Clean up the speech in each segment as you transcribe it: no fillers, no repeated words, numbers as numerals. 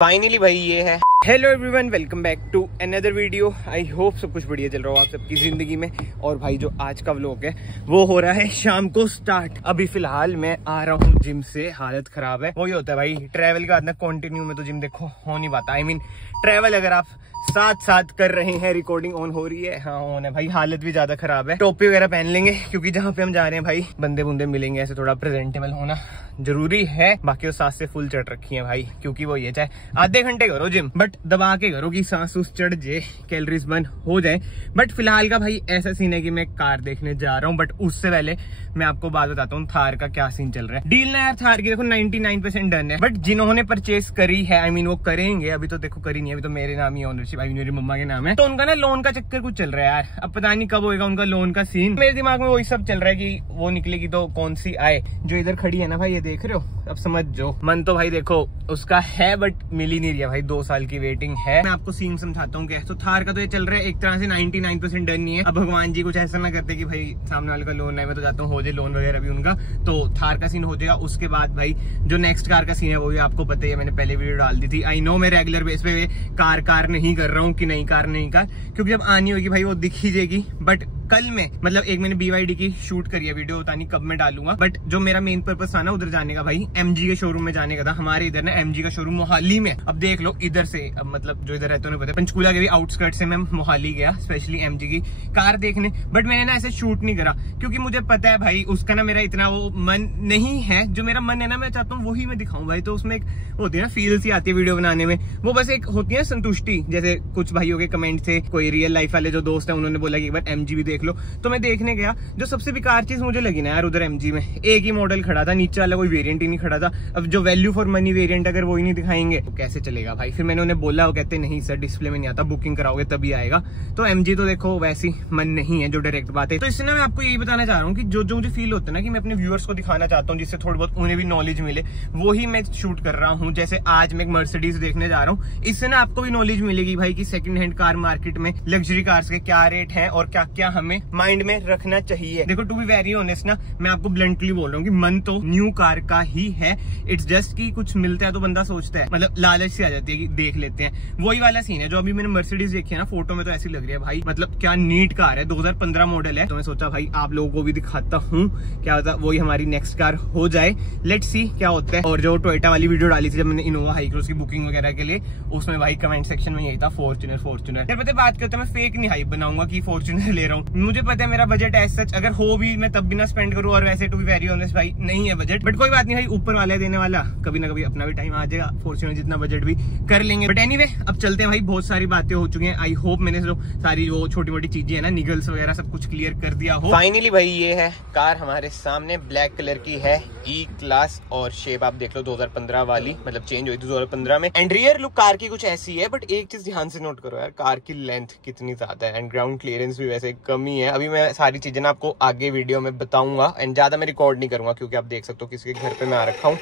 Finally भाई ये है। Hello everyone, welcome back to another video. I hope सब कुछ बढ़िया चल रहा हो आप सबकी जिंदगी में। और भाई जो आज का व्लॉग है वो हो रहा है शाम को स्टार्ट। अभी फिलहाल मैं आ रहा हूँ जिम से, हालत खराब है। वही होता है भाई ट्रैवल के बाद ना कंटिन्यू में तो जिम देखो हो नहीं पाता। आई मीन ट्रैवल अगर आप साथ साथ कर रहे हैं, रिकॉर्डिंग ऑन हो रही है, हाँ ऑन है भाई। हालत भी ज्यादा खराब है। टोपी वगैरह पहन लेंगे क्योंकि जहाँ पे हम जा रहे हैं भाई बंदे बुंदे मिलेंगे, ऐसे थोड़ा प्रेजेंटेबल होना जरूरी है। बाकी वो सांस से फुल चढ़ रखी है भाई, क्योंकि वो ये चाहे आधे घंटे करो जिम बट दबा के करो कि सांस उस चढ़ जाए, कैलोरीज बर्न हो जाए। बट फिलहाल का भाई ऐसा सीन है कि मैं कार देखने जा रहा हूँ। बट उससे पहले मैं आपको बात बताता हूँ थार का क्या सीन चल रहा है। डील ना यार थार की देखो 99% डन है। बट जिन्होंने परचेज करी है, आई मीन वो करेंगे, अभी तो देखो करी नहीं, अभी तो मेरे नाम ही ओनरशिप, आई मीन मेरी मम्मा के नाम है। तो उनका ना लोन का चक्कर कुछ चल रहा है यार। अब पता नहीं कब होएगा उनका लोन का सीन। मेरे दिमाग में वही सब चल रहा है कि वो निकलेगी तो कौन सी आए। जो इधर खड़ी है ना भाई, ये देख रहे हो, अब समझ जो मन तो भाई देखो उसका है बट मिल ही नहीं रहा भाई। 2 साल की वेटिंग है। मैं आपको सीन समझाता हूँ क्या। तो थार का तो ये चल रहा है एक तरह से 99% डन नहीं है। अब भगवान जी कुछ ऐसा ना करते कि भाई सामने वाले का लोन है, मैं तो चाहता हूँ हो जाए लोन वगैरह भी उनका, तो थार का सीन हो जाएगा। उसके बाद भाई जो नेक्स्ट कार का सीन है वो भी आपको पता ही है, मैंने पहले वीडियो डाल दी थी। आई नो मैं रेगुलर बेस पे कार नहीं कर रहा हूँ कि नई कार, क्योंकि जब आनी होगी भाई वो दिख ही जाएगी। बट कल में मतलब एक मैंने BYD की शूट करी है वीडियो, पता नहीं कब मैं डालूंगा। बट जो मेरा मेन पर्पस था ना उधर जाने का भाई, MG के शोरूम में जाने का था। हमारे इधर ना MG का शोरूम मोहाली में। अब देख लो इधर से, अब मतलब जो इधर रहते हैं पता है, पंचकूला के भी आउटस्कर्ट से मैं मोहाली गया स्पेशली MG की कार देखने। बट मैंने ना ऐसे शूट नहीं करा क्योंकि मुझे पता है भाई उसका ना मेरा इतना वो मन नहीं है। जो मेरा मन है ना मैं चाहता हूँ वही मैं दिखाऊं भाई। तो उसमें एक होती है ना फील सी आती है वीडियो बनाने में, वो बस एक होती है संतुष्टि। जैसे कुछ भाइयों के कमेंट थे, कोई रियल लाइफ वाले जो दोस्त है उन्होंने बोला कि एक बार MG भी देख लो, तो मैं देखने गया। जो सबसे बेकार चीज मुझे लगी ना यार उधर MG में, एक ही मॉडल खड़ा था, नीचे वाला कोई वेरिएंट ही नहीं खड़ा था। अब जो वैल्यू फॉर मनी वेरिएंट अगर वो ही नहीं दिखाएंगे तो कैसे चलेगा भाई। फिर मैंने उन्हें बोला, वो कहते नहीं सर डिस्प्ले में नहीं आता, बुकिंग कराओगे तभी आएगा। तो MG तो देखो वैसी मन नहीं है, जो डायरेक्ट बात है। तो इससे ना मैं आपको यही बताना चाह रहा हूँ कि जो मुझे फील होता है ना कि मैं अपने व्यूअर्स को दिखाना चाहता हूँ, जिससे थोड़ी बहुत उन्हें भी नॉलेज मिले, वो ही मैं शूट कर रहा हूँ। जैसे आज मैं एक मर्सिडीज देखने जा रहा हूँ, इससे ना आपको भी नॉलेज मिलेगी भाई कि सेकंड हैंड कार मार्केट में लग्जरी कार्स के क्या रेट है और क्या क्या हमें माइंड में रखना चाहिए। देखो टू बी वेरी ऑनेस्ट ना, मैं आपको ब्लंटली बोल रहा हूँ कि मन तो न्यू कार का ही है। इट्स जस्ट कि कुछ मिलता है तो बंदा सोचता है, मतलब लालच से आ जाती है कि देख लेते हैं। वही वाला सीन है जो अभी मैंने मर्सिडीज देखी है ना, फोटो में तो ऐसी लग रही है भाई, मतलब क्या नीट कार है। 2015 मॉडल है। तो मैं सोचा भाई आप लोगों को भी दिखाता हूँ, क्या होता वही हमारी नेक्स्ट कार हो जाए। लेट्स सी क्या होता है। और जो टोयोटा वाली वीडियो डाली थी जब मैंने इनोवा हाई क्रॉस की बुकिंग वगैरह के लिए, उसमें भाई कमेंट सेक्शन में यही था फॉर्च्यूनर। यार पता है बात करते मैं फेक नहीं हाइप बनाऊंगा कि फॉर्च्यूनर ले रहा हूँ। मुझे पता है मेरा बजट एज सच अगर हो भी मैं तब भी ना स्पेंड करूँ, और वैसे टू बी वेरी ऑनेस्ट भाई नहीं है बजट। बट कोई बात नहीं भाई, ऊपर वाला देने वाला, कभी ना कभी अपना भी टाइम आ जाएगा, फॉर्च्यूनर जितना बजट भी कर लेंगे। बट एनीवे अब चलते हैं भाई, बहुत सारी बातें हो चुकी हैं। आई होप मैंने जो सारी वो छोटी मोटी चीजें है ना, निगल्स वगैरह सब कुछ क्लियर कर दिया हो। फाइनली भाई ये है कार हमारे सामने, ब्लैक कलर की है, E क्लास। और शेप आप देख लो 2015 वाली, मतलब चेंज हुई थी 2015 में। एंड रियर लुक कार की कुछ ऐसी है। बट एक चीज ध्यान से नोट करो यार, कार की लेंथ कितनी ज्यादा है एंड ग्राउंड क्लियरेंस भी वैसे कम ही है। अभी मैं सारी चीजें ना आपको आगे वीडियो में बताऊंगा एंड ज्यादा मैं रिकॉर्ड नहीं करूंगा क्योंकि आप देख सकते हो किसी के घर पे मैं आ रखा हूँ।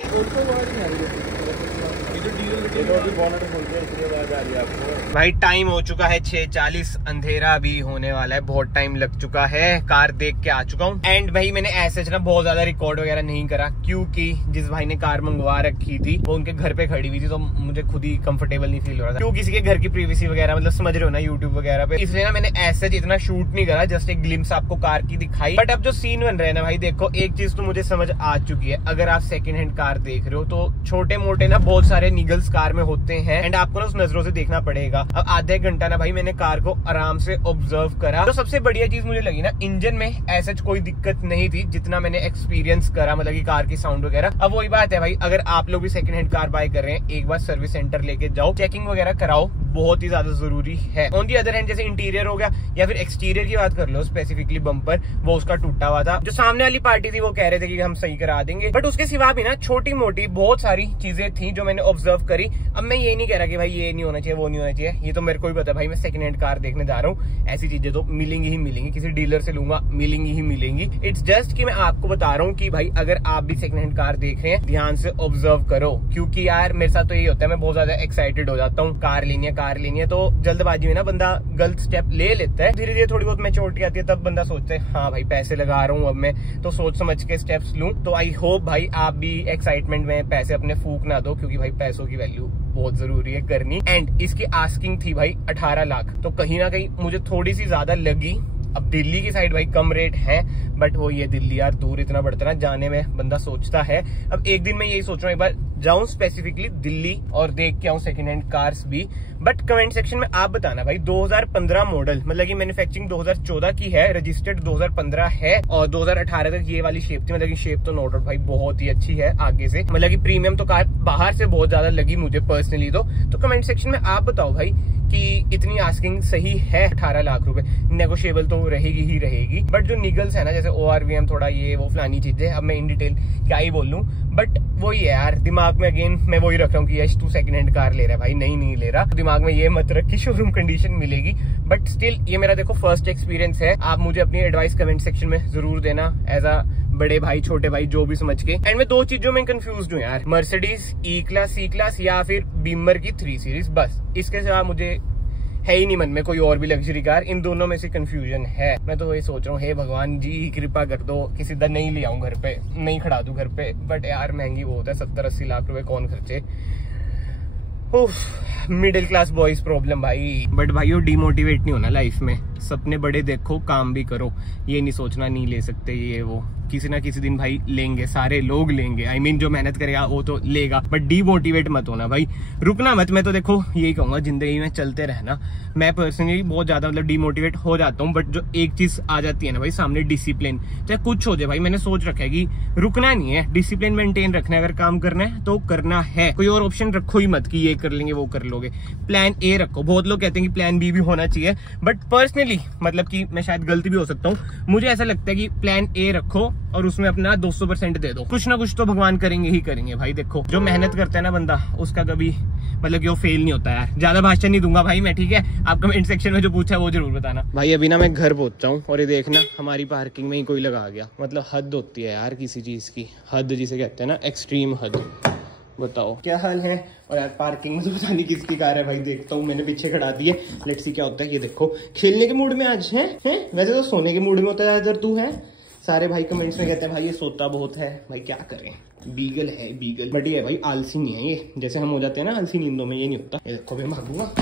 भाई टाइम हो चुका है 6:40, अंधेरा भी होने वाला है, बहुत टाइम लग चुका है। कार देख के आ चुका हूँ। एंड भाई मैंने ऐसे ना बहुत ज्यादा रिकॉर्ड वगैरह नहीं करा क्योंकि जिस भाई ने कार मंगवा रखी थी वो उनके घर पे खड़ी हुई थी, तो मुझे खुद ही कंफर्टेबल नहीं फील हो रहा था। क्यों किसी के घर की प्रीवेसी वगैरह, मतलब समझ रहे हो ना यूट्यूब वगैरह पे, इसलिए ना मैंने ऐसे इतना शूट नहीं करा, जस्ट एक ग्लिम्स आपको कार की दिखाई। बट अब जो सीन बन रहा है ना भाई, देखो एक चीज तो मुझे समझ आ चुकी है, अगर आप सेकंड हैंड कार देख रहे हो तो छोटे मोटे ना बहुत सारे निगल्स कार में होते हैं एंड आपको ना उस नजरों से देखना पड़ेगा। अब आधा एक घंटा ना भाई मैंने कार को आराम से ऑब्जर्व करा। तो सबसे बढ़िया चीज मुझे लगी ना, इंजन में ऐसा कोई दिक्कत नहीं थी जितना मैंने एक्सपीरियंस करा, मतलब की कार की साउंड वगैरह। अब वही बात है भाई, अगर आप लोग भी सेकंड हैंड कार बाय कर रहे हैं, एक बार सर्विस सेंटर लेके जाओ, चेकिंग वगैरह कराओ, बहुत ही ज्यादा जरूरी है। ऑन दी अदर हैंड जैसे इंटीरियर हो गया या फिर एक्सटीरियर की बात कर लो, स्पेसिफिकली बम्पर वो उसका टूटा हुआ था। जो सामने वाली पार्टी थी वो कह रहे थे कि हम सही करा देंगे, बट उसके सिवा भी ना छोटी मोटी बहुत सारी चीजें थी जो मैंने ऑब्जर्व करी। अब मैं ये नहीं कह रहा कि भाई ये नहीं होना चाहिए वो नहीं होना चाहिए, ये तो मेरे को भी पता है भाई, मैं सेकंड हैंड कार देखने जा रहा हूँ, ऐसी चीजें तो मिलेंगी ही मिलेंगी, किसी डीलर से लूंगा मिलेंगी ही मिलेंगी। इट्स जस्ट कि मैं आपको बता रहा हूँ कि भाई अगर आप भी सेकंड हैंड कार देख रहे हैं ध्यान से ऑब्जर्व करो, क्योंकि यार मेरे साथ तो यही होता है, मैं बहुत ज्यादा एक्साइटेड हो जाता हूँ, कार लेनी है तो जल्दबाजी में ना बंदा गलत स्टेप ले लेता है। धीरे धीरे थोड़ी बहुत मैच्योरिटी आती है तब बंदा सोचता है हाँ भाई पैसे लगा रहा हूँ अब मैं, तो सोच समझ के स्टेप्स लूं। तो आई होप भाई आप भी एक्साइटमेंट में पैसे अपने फूक ना दो, क्योंकि भाई पैसों की वैल्यू बहुत जरूरी है करनी। एंड इसकी आस्किंग थी भाई 18 लाख, तो कहीं ना कहीं मुझे थोड़ी सी ज्यादा लगी। अब दिल्ली की साइड भाई कम रेट है, बट वो ये दिल्ली यार दूर इतना पड़ता है ना, जाने में बंदा सोचता है। अब एक दिन मैं यही सोच रहा हूँ एक बार जाऊं स्पेसिफिकली दिल्ली और देख के आऊं सेकंड हैंड कार्स भी। बट कमेंट सेक्शन में आप बताना भाई 2015 मॉडल, मतलब कि मैन्युफैक्चरिंग 2014 की है, रजिस्टर्ड 2015 है और 2018 तक ये वाली शेप थी। मतलब कि शेप तो नो डाउट भाई बहुत ही अच्छी है आगे से, मतलब कि प्रीमियम तो कार बाहर से बहुत ज्यादा लगी मुझे पर्सनली। तो कमेंट सेक्शन में आप बताओ भाई कि इतनी आस्किंग सही है 18 लाख रुपए, नेगोशिएबल तो रहेगी ही रहेगी। बट जो निगल्स है ना, जैसे ORVM थोड़ा ये वो फलानी चीजें, अब मैं इन डिटेल क्या ही बोल लूं, बट वही है यार दिमाग में। अगेन मैं वही रख रहा हूँ कि यश तू सेकंड हैंड कार ले रहा है भाई, नहीं ले रहा, दिमाग में ये मत रख कि शोरूम कंडीशन मिलेगी। बट स्टिल ये मेरा देखो फर्स्ट एक्सपीरियंस है। आप मुझे अपनी एडवाइस कमेंट सेक्शन में जरूर देना, एज अ बड़े भाई छोटे भाई जो भी समझ के। एंड मैं दो चीजों में कंफ्यूज हूँ यार, मर्सिडीज E-क्लास C-क्लास या फिर बीमर की 3 सीरीज, बस इसके सिवा मुझे है ही नहीं मन में कोई और भी लग्जरी कार। इन दोनों में से कंफ्यूजन है। मैं तो वही सोच रहा हूँ, हे भगवान जी कृपा कर दो कि सीधा नहीं ले आऊं घर पे, नहीं खड़ा दूं घर पे। बट यार महंगी बहुत है, 70-80 लाख रुपए कौन खर्चे। मिडिल क्लास बॉयज प्रॉब्लम भाई। बट भाई वो डिमोटिवेट नहीं होना लाइफ में, सपने बड़े देखो, काम भी करो। ये नहीं सोचना नहीं ले सकते ये वो, किसी ना किसी दिन भाई लेंगे, सारे लोग लेंगे। I mean, जो मेहनत करेगा वो तो लेगा, बट डीमोटिवेट मत होना भाई, रुकना मत। मैं तो देखो यही कहूंगा जिंदगी में चलते रहना। मैं पर्सनली बहुत ज्यादा मतलब डीमोटिवेट हो जाता हूँ, बट जो एक चीज आ जाती है ना भाई सामने, डिसिप्लिन। चाहे कुछ हो जाए भाई, मैंने सोच रखा है कि रुकना नहीं है, डिसिप्लिन मेंटेन रखना है। अगर काम करना है तो करना है, कोई और ऑप्शन रखो ही मत कि ये कर लेंगे वो कर लोगे। प्लान A रखो। बहुत लोग कहते हैं कि प्लान B भी होना चाहिए, बट पर्सनली मतलब कि मैं शायद गलती भी हो सकता हूँ, मुझे ऐसा लगता है कि प्लान A रखो और उसमें अपना 200% दे दो। कुछ ना कुछ तो भगवान करेंगे ही करेंगे भाई। देखो जो मेहनत करता है ना बंदा, उसका कभी मतलब कि वो फेल नहीं होता यार। ज्यादा भाषण नहीं दूंगा भाई मैं, ठीक है। आप कमेंट सेक्शन में जो पूछा है वो जरूर बताना भाई। अभी ना मैं घर पहुंचा हूँ और ये देखना हमारी पार्किंग में ही कोई लगा गया। मतलब हद होती है यार किसी चीज की, हद जिसे कहते हैं ना, एक्सट्रीम हद। बताओ क्या हाल है। और यार पार्किंग में तो पता नहीं किसकी कार है भाई, देखता हूँ। मैंने पीछे खड़ा दी है, लेट्स सी क्या होता है। ये देखो खेलने के मूड में आज है? वैसे तो सोने के मूड में होता है अगर तू है। सारे भाई कमेंट्स में कहते हैं भाई ये सोता बहुत है। भाई क्या करें, बीगल है बीगल, बट ये भाई आलसी नहीं है ये। जैसे हम हो जाते हैं ना आलसी नींदों में, ये नहीं होता। ये देखो मैं भागूंगा,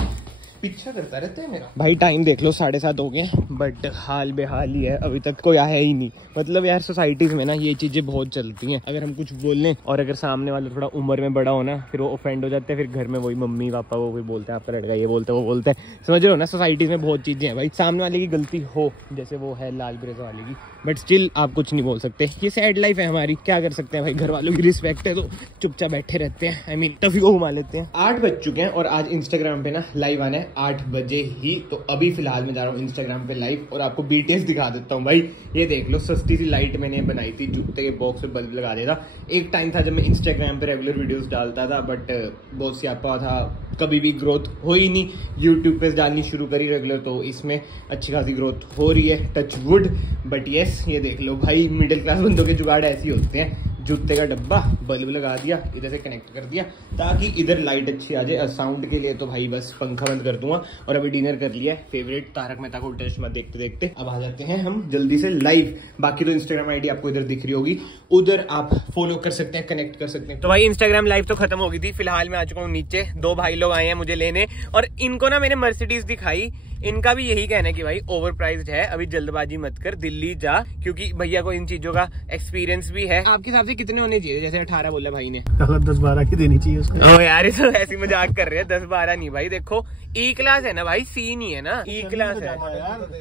पीछा करता रहता है मेरा। भाई टाइम देख लो 7:30 हो गए, बट हाल बेहाल ही है, अभी तक कोई आया ही नहीं। मतलब यार सोसाइटीज में ना ये चीजें बहुत चलती हैं। अगर हम कुछ बोलें और अगर सामने वाला थोड़ा उम्र में बड़ा हो ना, फिर वो ऑफेंड हो जाते हैं। फिर घर में वही मम्मी पापा वो फिर बोलते हैं आपका लड़का ये बोलते हैं वो बोलते हैं, समझ रहे हो ना। सोसाइटीज में बहुत चीजें हैं भाई, सामने वाले की गलती हो, जैसे वो है लाल ब्रेजा वाले की, बट स्टिल आप कुछ नहीं बोल सकते। ये सैड लाइफ है हमारी, क्या कर सकते हैं भाई। घर वालों की रिस्पेक्ट है तो चुपचाप बैठे रहते हैं। I mean, टफी को घुमा लेते हैं। 8 बज चुके हैं और आज इंस्टाग्राम पे ना लाइव आना है 8 बजे ही। तो अभी फिलहाल मैं जा रहा हूँ इंस्टाग्राम पे लाइव और आपको BTS दिखा देता हूँ भाई। ये देख लो सस्ती सी लाइट मैंने बनाई थी, जूते के बॉक्स पे बल्ब लगा देता। एक टाइम था जब मैं इंस्टाग्राम पे रेगुलर वीडियोस डालता था, बट बहुत सियापा था, कभी भी ग्रोथ हो ही नहीं। यूट्यूब पे डालनी शुरू करी रेगुलर, तो इसमें अच्छी खासी ग्रोथ हो रही है, टच वुड। बट यस ये देख लो भाई, मिडिल क्लास बंदों के जुगाड़ ऐसे ही होते हैं। जूते का डब्बा, बल्ब लगा दिया, इधर से कनेक्ट कर दिया ताकि इधर लाइट अच्छी आ जाए। साउंड के लिए तो भाई बस पंखा बंद कर दूंगा। और अभी डिनर कर लिया है, फेवरेट तारक मेहता का उल्टा चश्मा देखते देखते। अब आ जाते हैं हम जल्दी से लाइव। बाकी तो इंस्टाग्राम आईडी आपको इधर दिख रही होगी, उधर आप फॉलो कर सकते हैं, कनेक्ट कर सकते हैं। तो भाई इंस्टाग्राम लाइव तो खत्म हो गई थी, फिलहाल मैं आ चुका हूँ नीचे। 2 भाई लोग आए हैं मुझे लेने और इनको ना मैंने मर्सिडीज दिखाई। इनका भी यही कहना है कि भाई ओवर प्राइस्ड है, अभी जल्दबाजी मत कर, दिल्ली जा, क्योंकि भैया को इन चीजों का एक्सपीरियंस भी है। आपके हिसाब से कितने होने चाहिए? जैसे 18 बोला भाई ने, 10-12 की देनी चाहिए उसको। ओ यार ये तो ऐसी मजाक कर रहे हैं, 10-12 नहीं भाई। देखो E-क्लास है ना भाई, C नहीं है ना, E-क्लास है।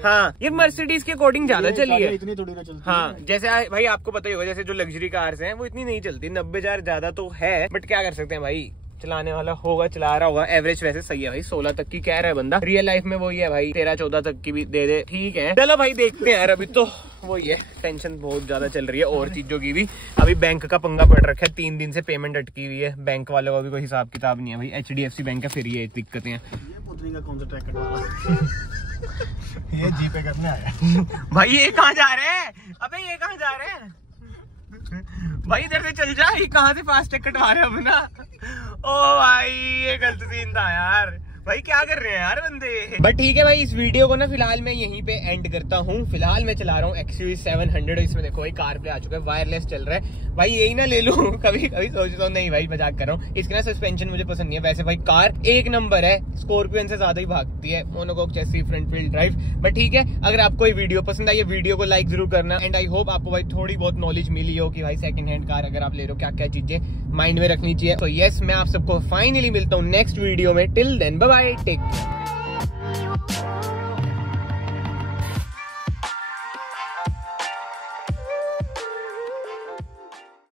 हाँ ये मर्सिडीज के अकॉर्डिंग ज्यादा चली है। इतनी थोड़ी ना चलती। हाँ जैसे भाई आपको पता ही होगा, जैसे जो लग्जरी कार्स हैं वो इतनी नहीं चलती, 90,000 ज्यादा तो है, बट क्या कर सकते हैं भाई, चलाने वाला होगा, चला रहा होगा। एवरेज वैसे सही है भाई, 16 तक की कह रहा है बंदा, रियल लाइफ में वही है भाई, 13-14 तक की भी दे दे, ठीक है। चलो भाई देखते हैं यार, अभी तो वही है, टेंशन बहुत ज्यादा चल रही है और चीजों की भी। अभी बैंक का पंगा पड़ रखा है, 3 दिन से पेमेंट अटकी हुई है। बैंक वालों का भी कोई हिसाब किताब नहीं है भाई, HDFC बैंक का, फिर ये दिक्कतें हैं। ये कौन सा ट्रैक वाला ये जीपे करने आया भाई ये कहाँ जा रहे हैं? अबे ये कहाँ जा रहे हैं भाई? इधर से चल जा, ये कहाँ से फास्ट टैग कटवा रहे हैं अपना? ओ भाई ये गलत सीन था यार, भाई क्या कर रहे हैं यार बंदे। बट ठीक है भाई, इस वीडियो को ना फिलहाल मैं यहीं पे एंड करता हूँ। फिलहाल मैं चला रहा हूँ XUV 700। इसमें देखो भाई कार प्ले आ चुका है, वायरलेस चल रहा है भाई, यही ना ले लूं। कभी कभी सोचता हूँ, नहीं भाई मजाक कर रहा हूँ। इसके ना सस्पेंशन मुझे पसंद नहीं है। वैसे भाई कार एक नंबर है, स्कॉर्पियन से ज्यादा ही भागती है, monocoque chassis, front wheel drive. But ठीक है, अगर आपको ये वीडियो पसंद आई, ये वीडियो को लाइक जरूर करना। एंड आई होप आपको भाई थोड़ी बहुत नॉलेज मिली हो कि भाई सेकंड हैंड कार अगर आप ले रहे हो क्या क्या चीजें माइंड में रखनी चाहिए। तो यस, मैं आप सबको फाइनली मिलता हूँ नेक्स्ट वीडियो में। Till then bye bye, take care.